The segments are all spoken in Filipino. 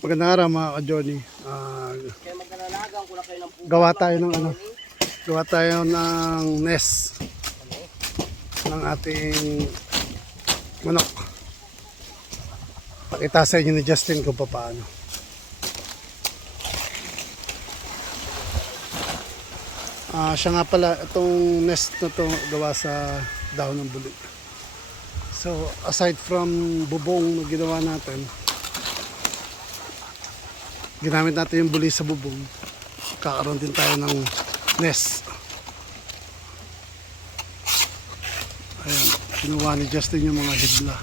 Magandang araw mga ka-Johnny. Kaya magkalalagang ko na kayo ng pupa. Gawa tayo ng gawa tayo ng nest ng ating manok. Pakita sa inyo ni Justin kung paano. Siya nga pala, itong nest na to gawa sa dahon ng buli. So aside from bubong na ginawa natin, ginamit natin yung buli sa bubong, kakaroon din tayo ng nest. Ayan, kinuha ni Justin yung mga hibla.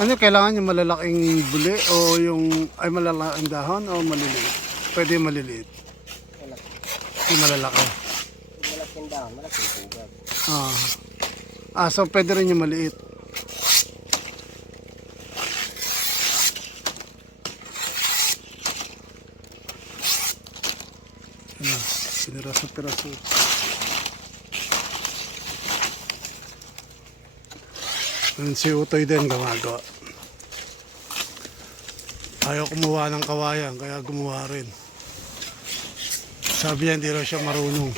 Ano, kailangan yung malalaking buli o yung ay malalaking dahon o maliliit? Pwede yung maliliit. Malaki. Yung malalaki. Malaking dahon, malaking pugad. So pwede rin yung maliit. Ano, piniraso-piraso. Si Utoy din gumagawa. Ayaw kumuha ng kawayan, kaya gumawa rin. Sabi niya hindi raw siya marunong.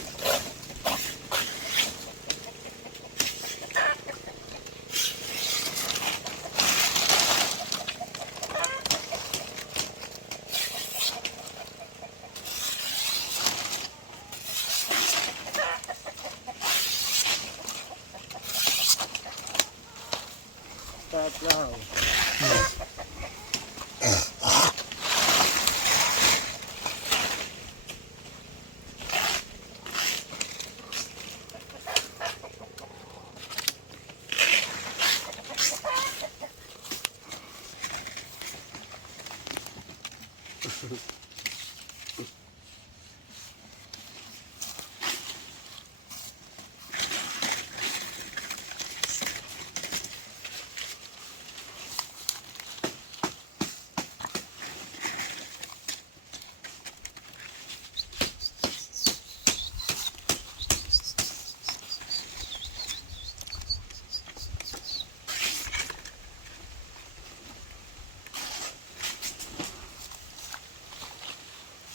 Start now.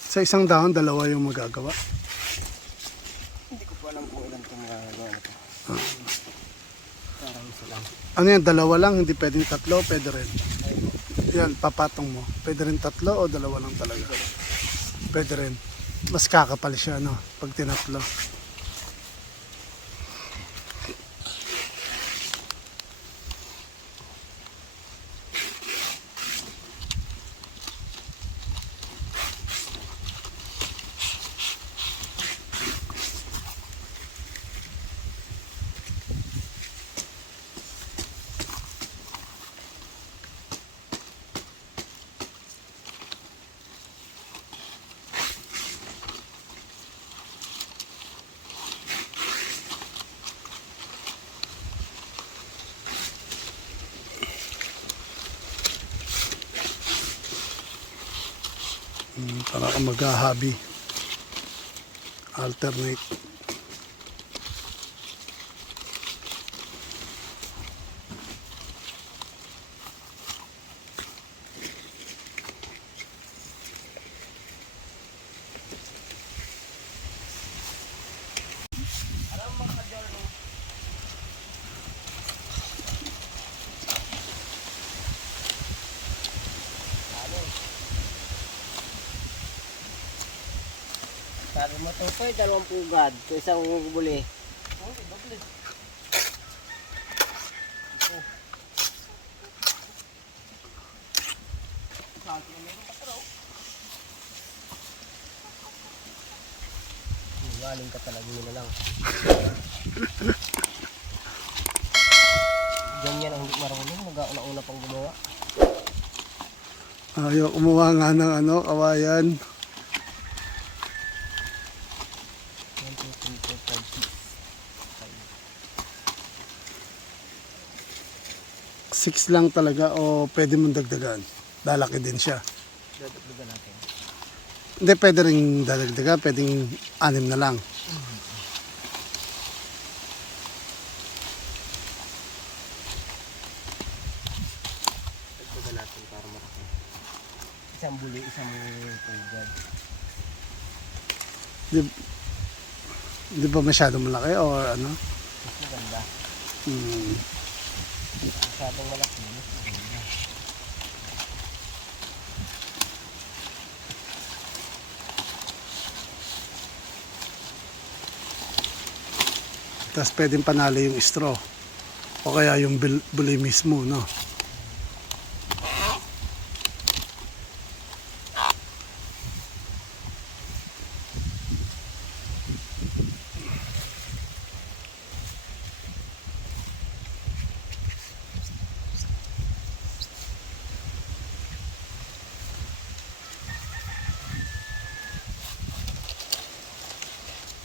Sa isang dahon, dalawa yung magagawa. Hindi ko po alam kung ilan itong magagawa ito. Parang isa lang. Ano yan, dalawa lang, hindi pwedeng tatlo, pwede rin. Yan, papatong mo. Pwede rin tatlo o dalawa lang talaga. Pwede rin. Mas kakapal siya, no, pag tinatlo. Para ka mag-hobby. Alternate. Sabi mo ito po, dalawang pugad. Ito isang buli. Galing ka talaga nila lang. Ganyan ang hindi marunong. Mag-auna-una pang gumawa. Ayaw kumuha nga ng kawayan. 6 lang talaga o pwede mong dagdagan? Lalaki din siya. Dadagdagan natin. Hindi, pwede rin dadagdagan. Pwedeng 6 na lang. Dagdagan natin para marami. Isang buli, isang pugad. Di, di ba masyadong malaki o ano? Mas maganda. Hmm. Masyadong malaki. Mas maganda. Tapos pwedeng panalo yung straw. O kaya yung buli mismo, no?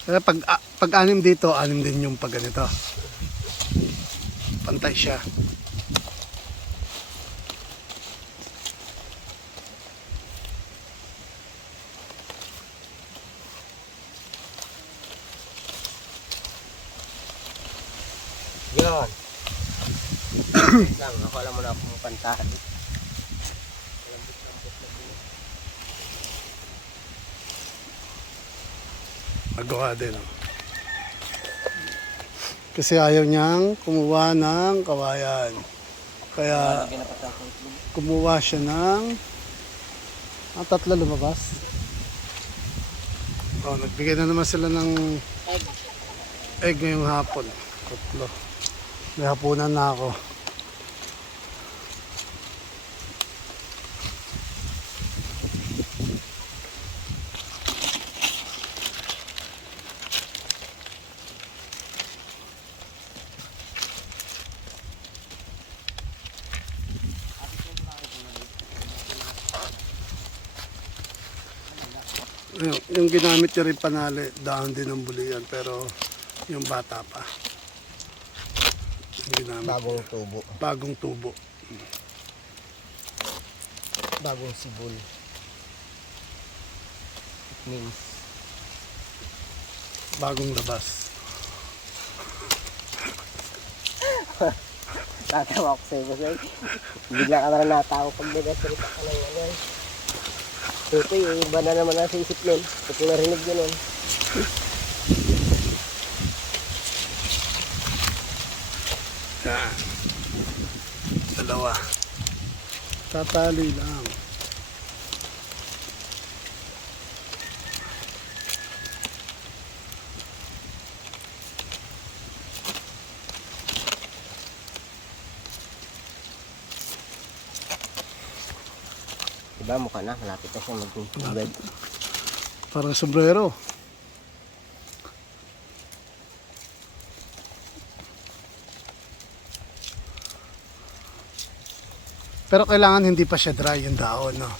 Kaya pag 6 dito, 6 din yung pag ganito. Pantay siya. Yan. Wait lang, ako alam mo na akong pantahan. Magawa din. Oh. Kasi ayaw niyang kumuha ng kawayan. Kaya Lagyan na pati ako itlog. kumuha siya ng 3 lumabas. Oh, nagbigay na naman sila ng Egg. egg ngayong hapon. 3. May hapunan na ako. Yung ginamit niya rin panali, dahon din ng bulian, pero yung bata pa. Yung ginamit. Bagong tubo. Bagong tubo. Bagong sibol. It means Bagong labas. tatawa ko sa'yo kasi bigla ka na rin natawa pag nagasalita ka ng ano. Ito yung iba na naman nasa isip nun. Ito ko narinig yun nun. Yan. 2. Tatali lang. Diba mukha na, malapit na siya mag-tubig. Parang sombrero. Pero kailangan hindi pa siya dry yung dahon, no?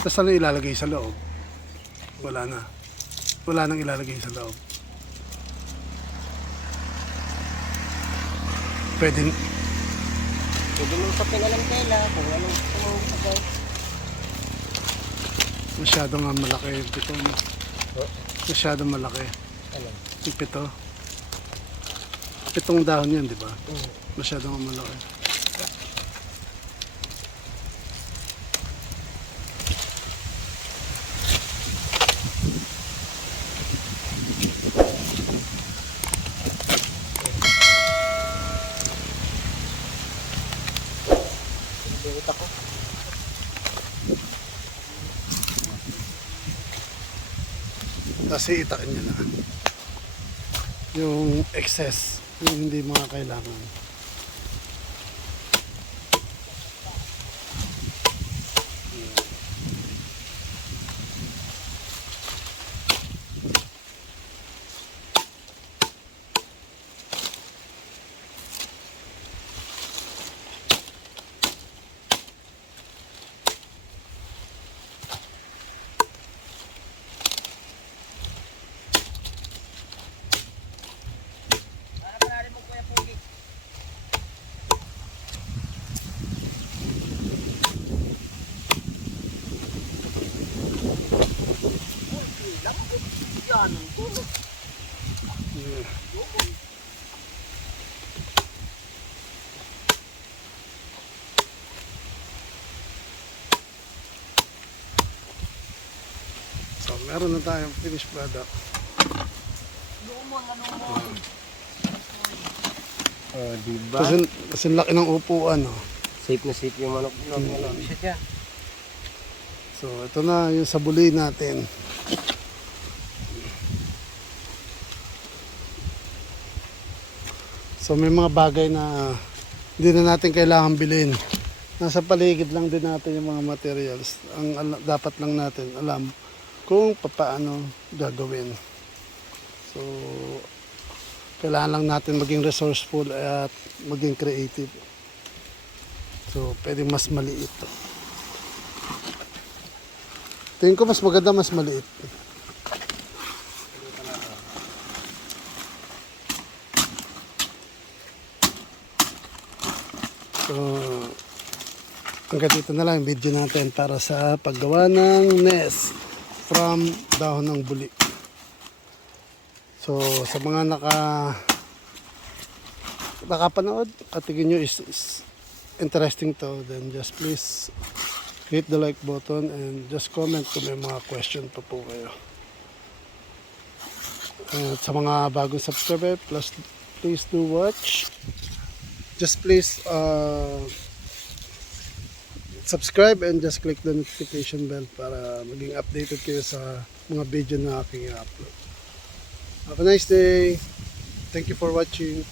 Tapos ano ilalagay sa loob? Wala na. Wala nang ilalagay sa loob. Pwede. Pwede mong sapin na ng tela kung anong gusto mong ilagay. Masyado nga malaki yung pito. No? Masyado malaki. Ano? Yung pito. 7 dahon yan, di ba? Masyado nga malaki. Birit ako. Kasi itain niya na. Yung excess. Yung hindi mga kailangan. Daanan ko. Yeah. So, meron na tayong finished product. Lumon, ano mo? Oh, diba? Kasi laki ng upuan, no? Safe na safe yung manok. Siya dyan. So, ito na yung sabuli natin. So, may mga bagay na hindi na natin kailangan bilhin. Nasa paligid lang din natin yung mga materials. Dapat lang natin alam kung paano gagawin. So, kailangan lang natin maging resourceful at maging creative. So, pwede mas maliit. Tingin ko mas maganda mas maliit. So, hanggang dito na lang yung video natin para sa paggawa ng nest from dahon ng buli. So, sa mga nakapanood at tingin nyo is interesting to, then just please hit the like button and just comment kung may mga question pa po kayo. At sa mga bagong subscriber, please do watch. Just please subscribe and just click the notification bell para maging updated kayo sa mga video na aking i-upload. Have a nice day. Thank you for watching.